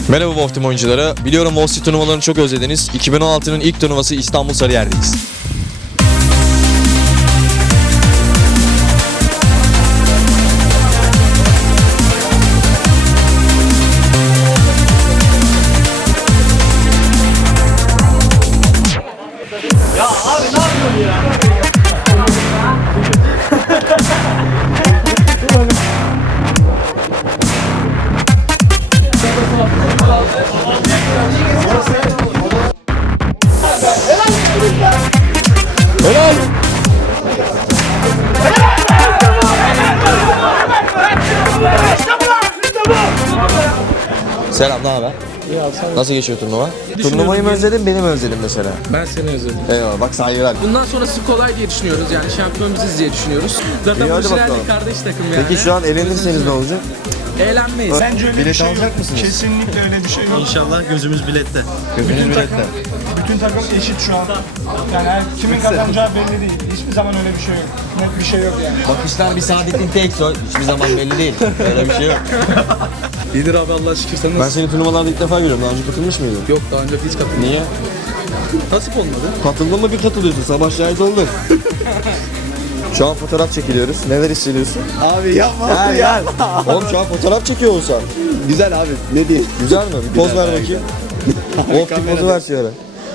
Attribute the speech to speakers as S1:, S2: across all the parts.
S1: Merhaba Wolf Team oyuncuları. Biliyorum Wolf turnuvalarını çok özlediniz. 2016'nın ilk turnuvası İstanbul Sarıyer'deyiz.
S2: Ya abi ne yapıyorsun ya?
S1: Helal! Selam, ne haber?
S2: İyi abi sen
S1: Nasıl geçiyor turnuva? Turnuvayı mı özledin, beni mi özledin mesela?
S3: Ben seni özledim.
S1: Eyvallah, bak sahibi ver.
S3: Bundan sonrası kolay diye düşünüyoruz yani şampiyon biziz diye düşünüyoruz. Zaten
S1: İyi, hadi
S3: orijinal
S1: bakalım.
S3: bir kardeş takım yani.
S1: Peki şu an elenirseniz ne olacak?
S3: Eğlenmeyiz.
S2: Bence öyle bir
S1: Bilet
S2: şey
S1: alacak
S2: yok.
S1: mısınız?
S2: Kesinlikle öyle bir şey yok.
S4: İnşallah gözümüz bilette.
S1: Gözünüz bilette.
S2: Bütün takım eşit şu an. Yani kimin kazanacağı belli değil. Hiçbir zaman öyle bir şey yok. Net bir şey yok yani.
S1: Bakışlar bir Saadettin Teksoy. Hiçbir zaman belli değil. Öyle bir şey yok.
S3: İyidir abi Allah'a şükür sen
S1: Ben seni turnuvalarda ilk defa görüyorum. Daha önce katılmış mıydın?
S3: Yok daha önce hiç katılmadım.
S1: Niye?
S3: Nasip olmadı.
S1: Katıldın mı bir katılıyorsun. Sabah şahit olduk. Şu an fotoğraf çekiliyoruz. Neler hissediyorsun?
S4: Abi yapma.
S1: Gel. Oğlum şu an fotoğraf çekiyor olsan.
S4: Güzel abi. Ne diyeyim?
S1: Güzel mi? Bir poz ver bakayım. Wolf Team pozu ver şöyle.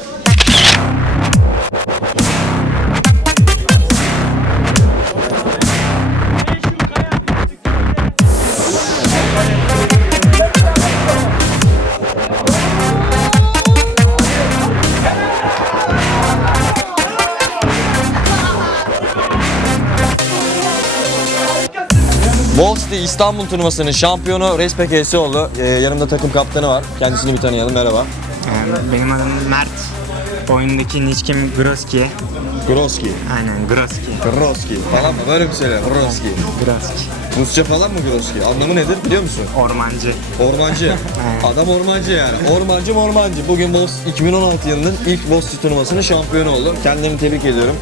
S1: Wolfs'te İstanbul turnuvasının şampiyonu Respek Esioğlu. Yanımda takım kaptanı var. Kendisini bir tanıyalım. Merhaba.
S5: Benim adım Mert. Oyundaki nick'im Groski.
S1: Groski.
S5: Aynen Groski.
S1: Groski falan mı? Böyle mi söyle? Groski.
S5: Groski.
S1: Rusça falan mı Groski? Anlamı nedir biliyor musun?
S5: Ormancı.
S1: Ormancı. Adam ormancı yani. Ormancı mormancı. Bugün Wolves 2016 yılının ilk Wolves turnuvasının şampiyonu oldu. Kendimi tebrik ediyorum.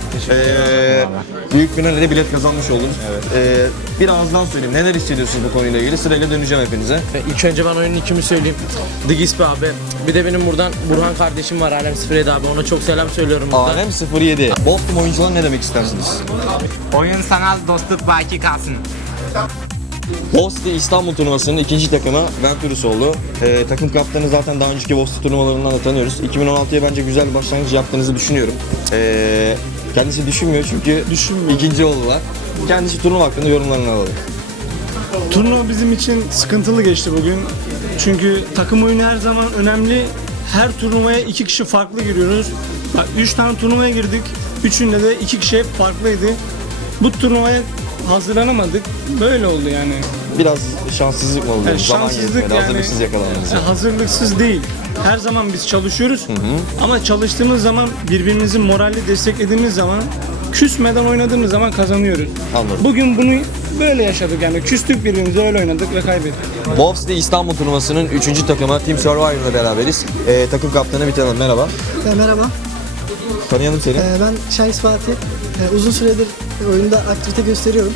S1: Büyük finalde de bilet kazanmış oldunuz. Bir ağızdan söyleyeyim. Neler hissediyorsunuz bu konuyla ilgili? Sırayla döneceğim hepinize.
S3: İlk önce ben oyunun ikimi söyleyeyim. The Gispi abi. Bir de benim buradan Burhan kardeşim var Alem 07 abi. Ona çok selam söylüyorum buradan.
S1: Alem 07. Wolves Team oyuncularına ne demek istersiniz?
S5: Oyun sanal, dostluk baki kalsın.
S1: Wolves İstanbul turnuvasının ikinci takımı Venturus oldu. Takım kaptanı zaten daha önceki Wolves turnuvalarından da tanıyoruz. 2016'ya bence güzel bir başlangıç yaptığınızı düşünüyorum. Kendisi düşünmüyor çünkü ikinci oldular. Kendisi turnuva hakkında yorumlarını alalım.
S6: Turnuva bizim için sıkıntılı geçti bugün. Çünkü takım oyunu her zaman önemli. Her turnuvaya 2 kişi farklı giriyoruz. Bak 3 tane turnuvaya girdik. Üçünde de 2 kişi hep farklıydı. Bu turnuvaya hazırlanamadık. Böyle oldu yani.
S1: Biraz şanssızlık mı oldu?
S6: Yani
S1: Zaman
S6: şanssızlık
S1: yetmedi,
S6: yani.
S1: hazırlıksız yakalandınız.
S6: Hazırlıksız değil. Her zaman biz çalışıyoruz. Ama çalıştığımız zaman birbirimizi moralli desteklediğimiz zaman küsmeden oynadığımız zaman kazanıyoruz.
S1: Anladım.
S6: Bugün bunu böyle yaşadık yani. Küstük birbirimize öyle oynadık ve kaybettik.
S1: Wolves İstanbul turnuvasının 3. takımı Team Survivor'la beraberiz. Takım kaptanı bir tanıyalım. Merhaba.
S7: Merhaba,
S1: Tanıyalım seni.
S7: ben Şahis Fatih. Uzun süredir oyunda aktivite gösteriyorum.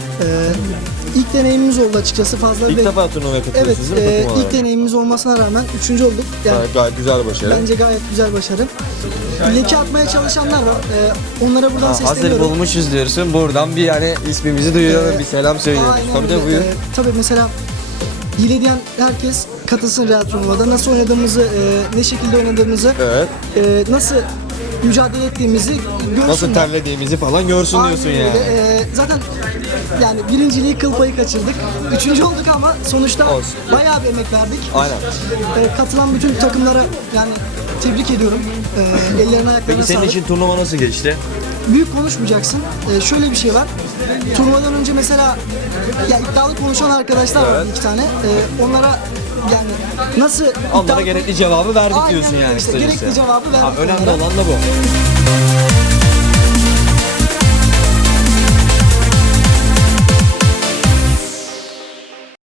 S7: İlk deneyimimiz oldu açıkçası fazla.
S1: İlk defa turnuvaya
S7: Evet,
S1: katılıyorsunuz değil mi takım olarak?
S7: ilk deneyimimiz olmasına rağmen 3. olduk. Yani
S1: Gayet güzel başarı.
S7: bence gayet güzel başarı. Leke atmaya çalışanlar var. Onlara buradan
S1: Hazır
S7: sesleniyorum.
S1: bulmuşuz diyorsun. Buradan bir yani ismimizi duyuralım, bir selam söyleyelim.
S7: Aynen
S1: Tabii
S7: öyle.
S1: de buyur.
S7: Tabii mesela hile diyen herkes katılsın Real Turnuva'da. Nasıl oynadığımızı, ne şekilde oynadığımızı,
S1: Evet.
S7: nasıl mücadele ettiğimizi görsünler.
S1: Nasıl terlediğimizi falan görsün diyorsun
S7: Aynen
S1: yani.
S7: öyle. Zaten yani birinciliği kıl payı kaçırdık. 3. olduk ama sonuçta
S1: Olsun.
S7: bayağı bir emek verdik.
S1: Aynen.
S7: Katılan bütün takımlara yani tebrik ediyorum. Ellerine ayaklarına
S1: Peki senin
S7: sağlık.
S1: için turnuva nasıl geçti?
S7: Büyük konuşmayacaksın. Şöyle bir şey var. Turnuvadan önce mesela ya iddialı konuşan arkadaşlar var 2 tane. Onlara yani nasıl
S1: Onlara
S7: iddialı-
S1: gerekli cevabı verdik
S7: Aynen
S1: diyorsun
S7: öyle
S1: yani
S7: işte,
S1: kısacası.
S7: gerekli cevabı verdik
S1: Abi önemli
S7: onlara.
S1: olan da bu.